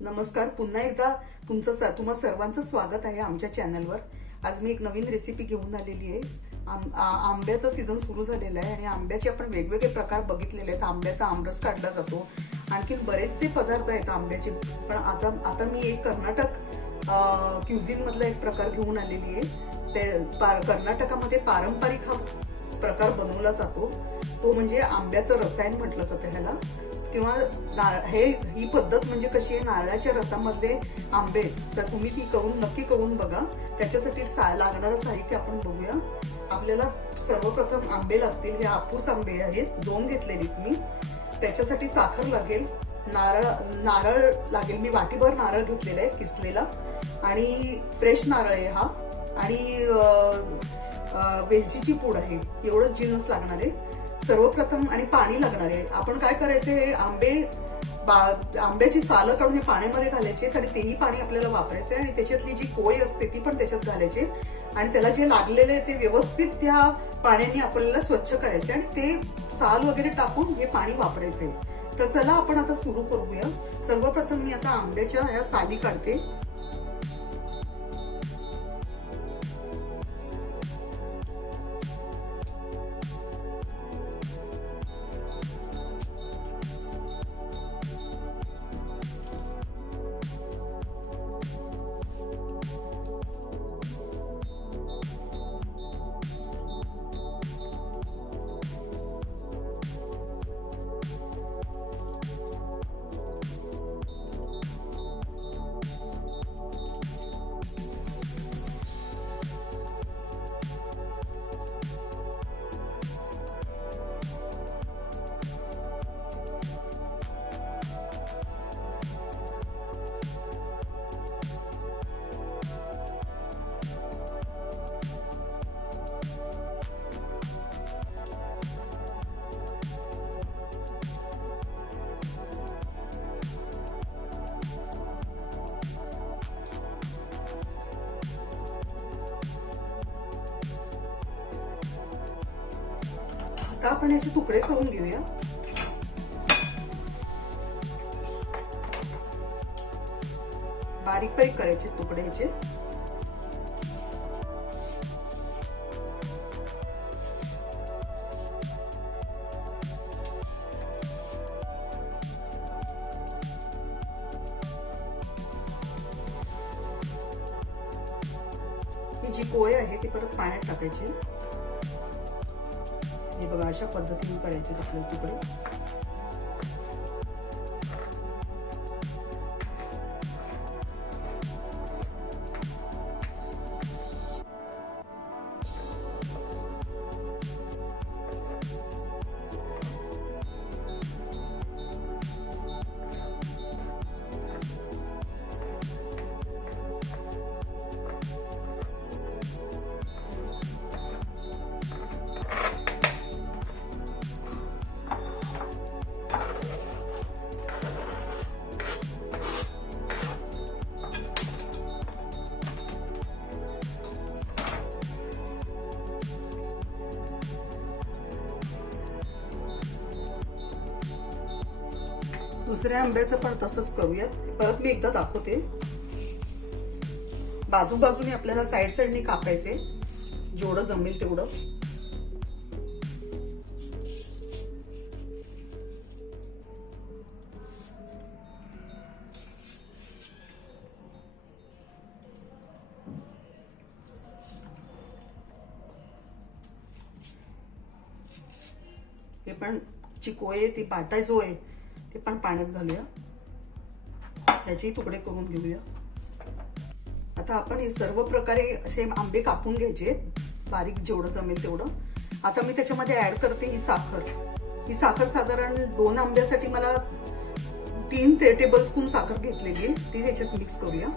नमस्कार. पुन्हा एकदा तुम्हा सर्वांचं स्वागत आहे आमच्या चॅनलवर. आज मी एक नवीन रेसिपी घेऊन आलेली आहे. आंब्याचा सीझन सुरू झालेला आहे आणि आंब्याचे आपण वेगवेगळे प्रकार बघितलेले आहेत. आंब्याचा आमरस काढला जातो, आणखीन बरेचसे पदार्थ आहेत आंब्याचे. पण आता मी एक कर्नाटक क्युझिन मधला एक प्रकार घेऊन आलेली आहे. कर्नाटकामध्ये पारंपरिक हा प्रकार बनवला जातो, तो म्हणजे आंब्याचं रसायन म्हटलं जातं ह्याला. किंवा ही पद्धत म्हणजे कशी आहे, नारळाच्या रसामध्ये आंबे, तर तुम्ही ती नक्की करून बघा. त्याच्यासाठी लागणारं साहित्य आपण बघूया. आपल्याला सर्वप्रथम आंबे लागतील. हे हापूस आंबे आहेत, 2 घेतलेले मी. त्याच्यासाठी साखर लागेल, नारळ लागेल. मी वाटीभर नारळ घेतलेला आहे किसलेला, आणि फ्रेश नारळ आहे हा, आणि वेलचीची पूड आहे. एवढंच जिन्नस लागणार आहे सर्वप्रथम. आणि पाणी लागणार आहे. आपण काय करायचंय, आंब्याची सालं काढून हे पाण्यामध्ये घालायचे आणि तेही पाणी आपल्याला वापरायचंय. आणि त्याच्यातली जी कोय असते ती पण त्याच्यात घालायची, आणि त्याला जे लागलेले ते व्यवस्थित त्या पाण्याने आपल्याला स्वच्छ करायचे, आणि ते साल वगैरे टाकून हे पाणी वापरायचे. तर चला आपण आता सुरू करूया. सर्वप्रथम मी आता आंब्याच्या या साली काढते. आता आपण याचे तुकडे करून घेऊया. बारीक बारीक करायचे तुकडे ह्याचे. ही जी कोय आहे ती परत पाण्यात टाकायची. हे बघा, अशा पद्धतीने करायचे आपले तुकडे. दुसऱ्या आंब्याचं पण तसंच करूयात. परत मी एकदा दाखवते. बाजूबाजूने आपल्याला साईडने कापायचे, जेवढं जमेल तेवढं. हे पण चिकोय, ती बाटा जो आहे ते पण पाण्यात घालूया. त्याचे तुकडे करून घेऊया. आता आपण हे सर्व प्रकारे असे आंबे कापून घ्यायचे, बारीक जेवढं जमेल तेवढं. आता मी त्याच्यामध्ये ऍड करते ही साखर. ही साखर साधारण 2 आंब्यासाठी मला 3 टेबलस्पून साखर घेतलेली आहे, ती त्याच्यात मिक्स करूया.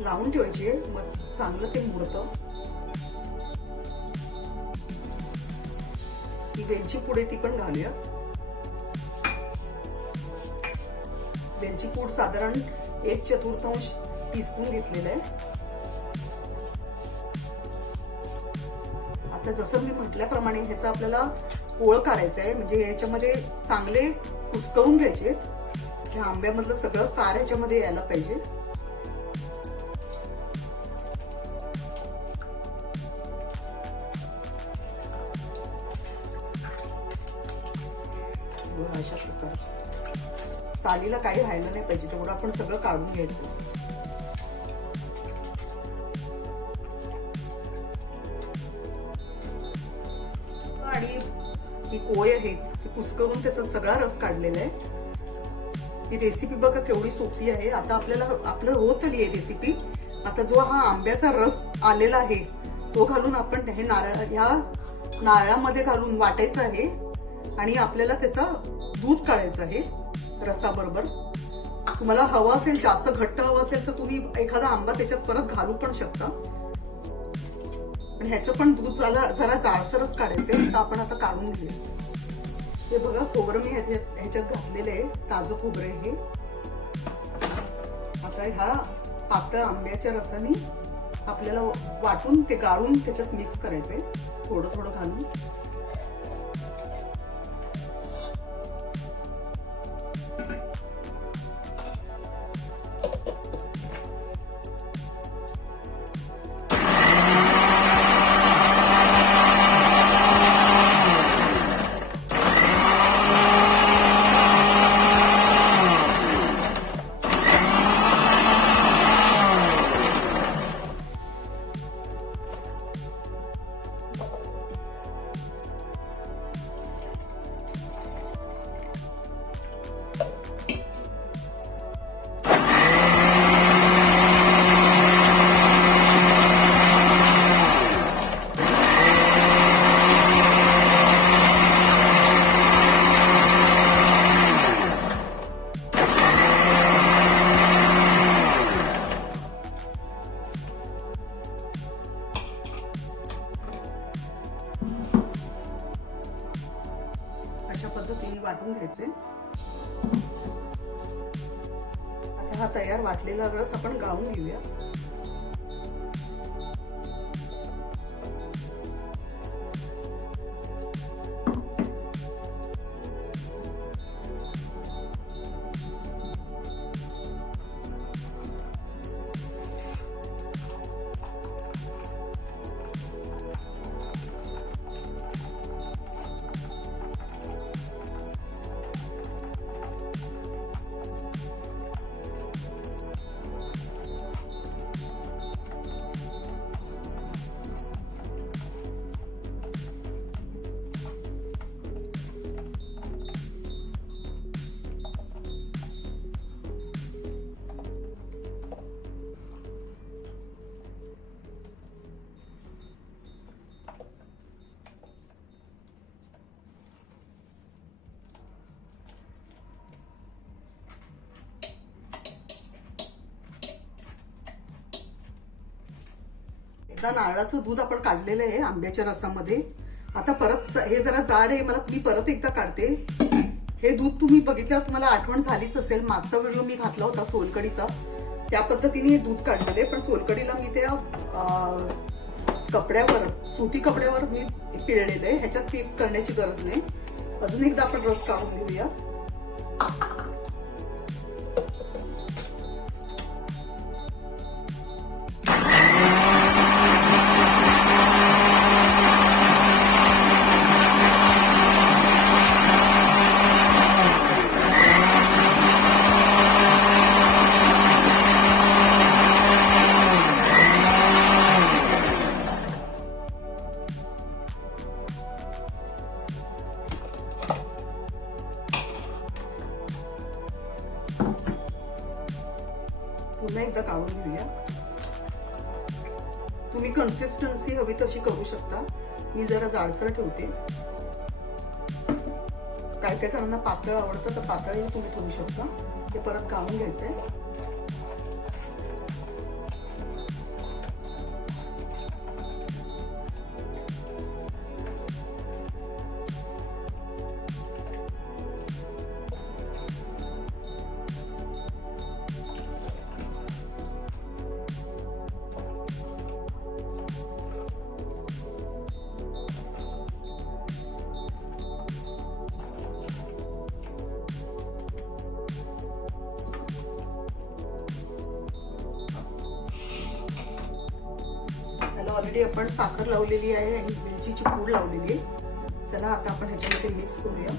लावून ठेवायची, मग चांगलं ते मुरतं. ही वेलची पूड ती पण घालूया. वेलची पूड साधारण 1/4 टीस्पून घेतलेला आहे. आता जसं मी म्हटल्याप्रमाणे ह्याचा आपल्याला कोळ काढायचं आहे, म्हणजे याच्यामध्ये चांगले कुस्करून घ्यायचे. ह्या आंब्यामधलं सगळं सार ह्याच्यामध्ये यायला पाहिजे. अशा प्रकारचे सालीला काही राहिलं नाही पाहिजे तेवढं आपण सगळं काढून घ्यायचं. आणि ही कोय आहे ती कुस्करून त्याचा सगळा रस काढलेला आहे. ही रेसिपी बघा केवढी सोपी आहे. आता आपलं होत आली आहे रेसिपी. आता जो हा आंब्याचा रस आलेला आहे तो घालून आपण हे ह्या नारळामध्ये घालून वाटायचं आहे आणि आपल्याला त्याचा दूध काढायचं आहे रसाबरोबर. तुम्हाला हवं असेल जास्त घट्ट हवं असेल तर तुम्ही एखादा आंबा त्याच्यात परत घालू पण शकता. पण ह्याचं पण दूध जरा जाडसरच काढायचंय. तर आपण आता काढून घेऊया. हे बघा खोबरं मी ह्याच्यात घातलेलं आहे, ताजं खोबरं आहे हे. आता ह्या पातळ आंब्याच्या रसाने आपल्याला वाटून ते गाळून त्याच्यात मिक्स करायचंय थोडं थोडं घालून. अशा पद्धतीने वाटून घ्यायचे. आता हा तयार वाटलेला रस आपण गाळून घेऊया. एकदा नारळाचं दूध आपण काढलेलं आहे आंब्याच्या रसामध्ये. आता परत हे जरा जाड आहे, मी परत एकदा काढते. हे दूध तुम्ही बघितल्यावर तुम्हाला आठवण झालीच असेल, मागचा व्हिडिओ मी घातला होता सोलकडीचा, त्या पद्धतीने हे दूध काढलेले. पण सोलकडीला मी त्या कपड्यावर, सुती कपड्यावर मी पिळलेलं आहे. ह्याच्यात पीक करण्याची गरज नाही. अजून एकदा आपण रस काढून घेऊया. पुन्हा एकदा काढून घेऊया. तुम्ही कन्सिस्टन्सी हवी तशी करू शकता. मी जरा जाडसर ठेवते. काय काय जणांना पातळ आवडतं तर पातळही तुम्ही ठेवू शकता. ते परत काढून घ्यायचंय. ऑलरेडी आपण साखर लावलेली आहे आणि वेलचीची पूड लावलेली आहे. चला आता आपण ह्याच्यामध्ये मिक्स करूया.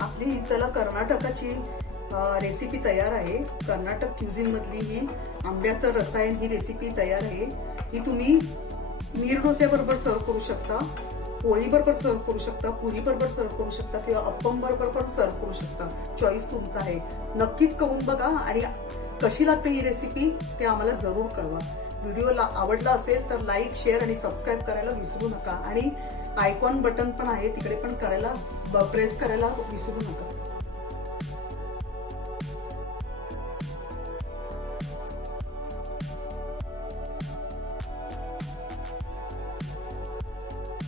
आपली ही चला कर्नाटकाची रेसिपी तयार आहे. कर्नाटक क्युझिन मधली ही आंब्याचं रसायन ही रेसिपी तयार आहे. ही तुम्ही नीर डोस्याबरोबर सर्व करू शकता, पोळी बरोबर सर्व करू शकता, पुरी बरोबर सर्व करू शकता किंवा अप्पम बरोबर पण सर्व करू शकता. चॉईस तुमचा आहे. नक्कीच करून बघा आणि कशी लागते ही रेसिपी ते आम्हाला जरूर कळवा. व्हिडिओला आवडला असेल तर लाईक, शेअर आणि सबस्क्राईब करायला विसरू नका आणि आयकॉन बटन पण आहे तिकडे पण करायला प्रेस करायला विसरू नका.